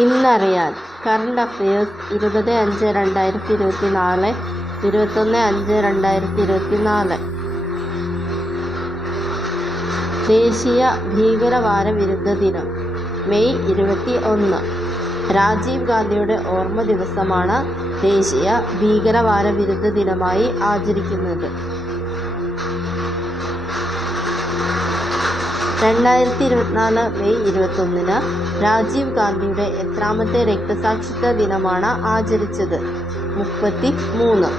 ഇന്നറിയാൻ current affairs 20/5/2024 21/5/2024 ദേശീയ ഭീകരവാദവിരുദ്ധ ദിനം May 21. Rajeev ഗാന്ധിയുടെ ഓർമ്മ ദിവസമാണ് ദേശീയ ഭീകരവാദവിരുദ്ധ ദിനമായി ആചരിക്കുന്നത്. 2024 മെയ് 21 രാജീവ് ഗാന്ധിയുടെ എത്രാമത്തെ രക്തസാക്ഷിത്വ ദിനമാണ് ആചരിച്ചത്? 33.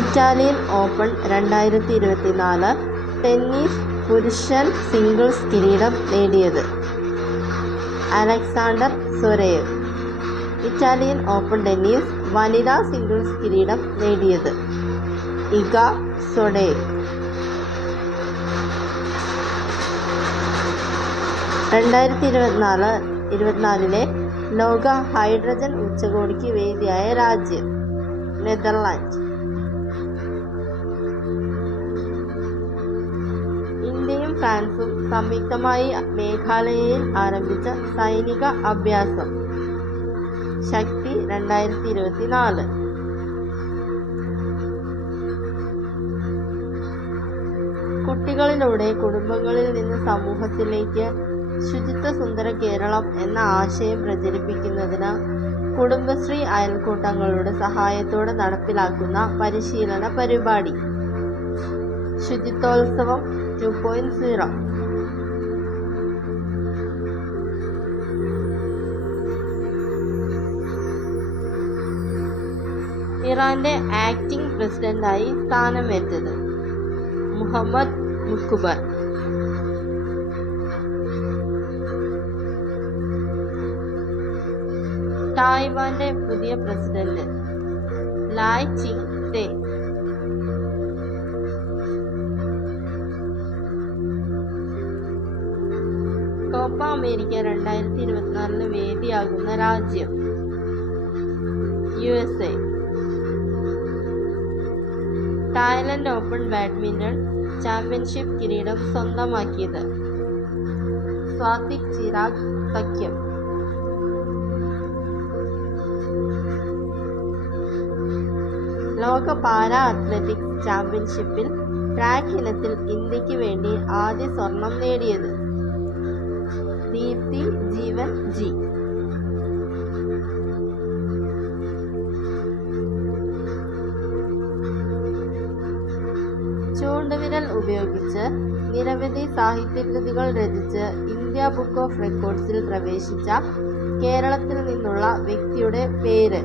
ഇറ്റാലിയൻ ഓപ്പൺ 2024 ടെന്നീസ് പുരുഷൻ സിംഗിൾസ് കിരീടം നേടിയത് Alexander Zverev. Italian open tennis വനിതാ സിംഗിൾസ് കിരീടം നേടിയത് ഇഗ സ്വഡേക്. 2024 ലോക ഹൈഡ്രജൻ ഉച്ചകോടിക്ക് വേദിയായ രാജ്യം നെതർലാൻഡ്. ഇന്ത്യയും ഫ്രാൻസും സംയുക്തമായി മേഘാലയയിൽ ആരംഭിച്ച സൈനിക അഭ്യാസം ശക്തി 2024. കുട്ടികളിലൂടെ കുടുംബങ്ങളിൽ നിന്ന് സമൂഹത്തിലേക്ക് ശുചിത്വ സുന്ദര കേരളം എന്ന ആശയം പ്രചരിപ്പിക്കുന്നതിന് കുടുംബശ്രീ അയൽക്കൂട്ടങ്ങളുടെ സഹായത്തോടെ നടപ്പിലാക്കുന്ന പരിശീലന പരിപാടി ശുചിത്വോത്സവം 2.0. ഇറാന്റെ ആക്ടിംഗ് പ്രസിഡന്റായി സ്ഥാനമേറ്റത് മുഹമ്മദ് മുഖ്ബർ. തായ്വാന്റെ പുതിയ പ്രസിഡന്റ് ലായ് ചിങ് തെ. കോപ്പ അമേരിക്ക 2024 വേദിയാകുന്ന രാജ്യം USA. Thailand open badminton championship കിരീടം സ്വന്തമാക്കിയത് സ്വാതിക് ചിരാഗ് സഖ്യം. ലോക പാരാ അത്ലറ്റിക്സ് ചാമ്പ്യൻഷിപ്പിൽ ട്രാക്ക് ഇനത്തിൽ ഇന്ത്യക്ക് വേണ്ടി ആദ്യ സ്വർണം നേടിയത് ദീപ്തി ജീവൻ ജി. ചൂണ്ടുവിരൽ ഉപയോഗിച്ച് നിരവധി സാഹിത്യകൃതികൾ രചിച്ച് ഇന്ത്യ ബുക്ക് ഓഫ് റെക്കോർഡ്സിൽ പ്രവേശിച്ച കേരളത്തിൽ നിന്നുള്ള വ്യക്തിയുടെ പേര്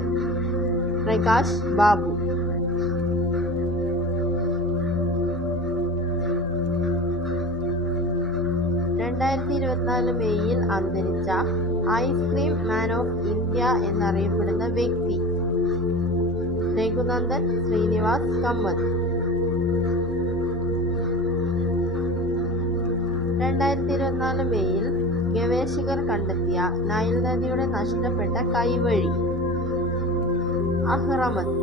പ്രകാശ് ബാബു. 2024 മെയ്യിൽ അന്തരിച്ച ഐസ്ക്രീം മാൻ ഓഫ് ഇന്ത്യ എന്നറിയപ്പെടുന്ന വ്യക്തി രഘുനന്ദൻ ശ്രീനിവാസ് കമ്മത്ത്. 2024 മെയ്യിൽ ഗവേഷകർ കണ്ടെത്തിയ നൈൽ നദിയുടെ നഷ്ടപ്പെട്ട കൈവഴി അഹ്റമത്ത്.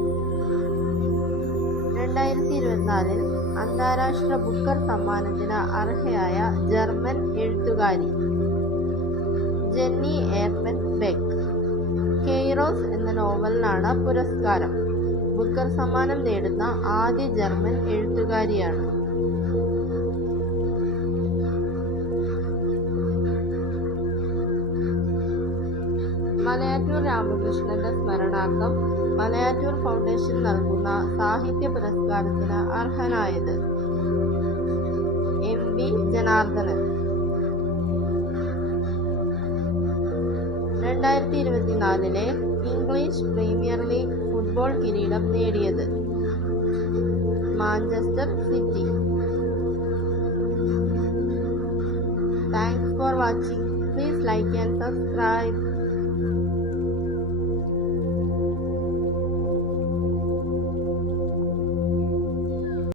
2024 അന്താരാഷ്ട്ര ബുക്കർ സമ്മാനത്തിന് അർഹയായ ജർമ്മൻ എഴുത്തുകാരി ജെന്നി എർപൻ ബെക്ക്. കെയ്റോസ് എന്ന നോവലിനാണ് പുരസ്കാരം. ബുക്കർ സമ്മാനം നേടുന്ന ആദ്യ ജർമ്മൻ എഴുത്തുകാരിയാണ്. മലയാറ്റൂർ രാമകൃഷ്ണന്റെ സ്മരണാർത്ഥം മലയാറ്റൂർ ഫൗണ്ടേഷൻ നൽകുന്ന സാഹിത്യ പുരസ്കാരത്തിന് അർഹനായത് MV Janardhanan. 2024 English premier league football കിരീടം നേടിയത് Manchester city. Thanks for watching. Please like and subscribe.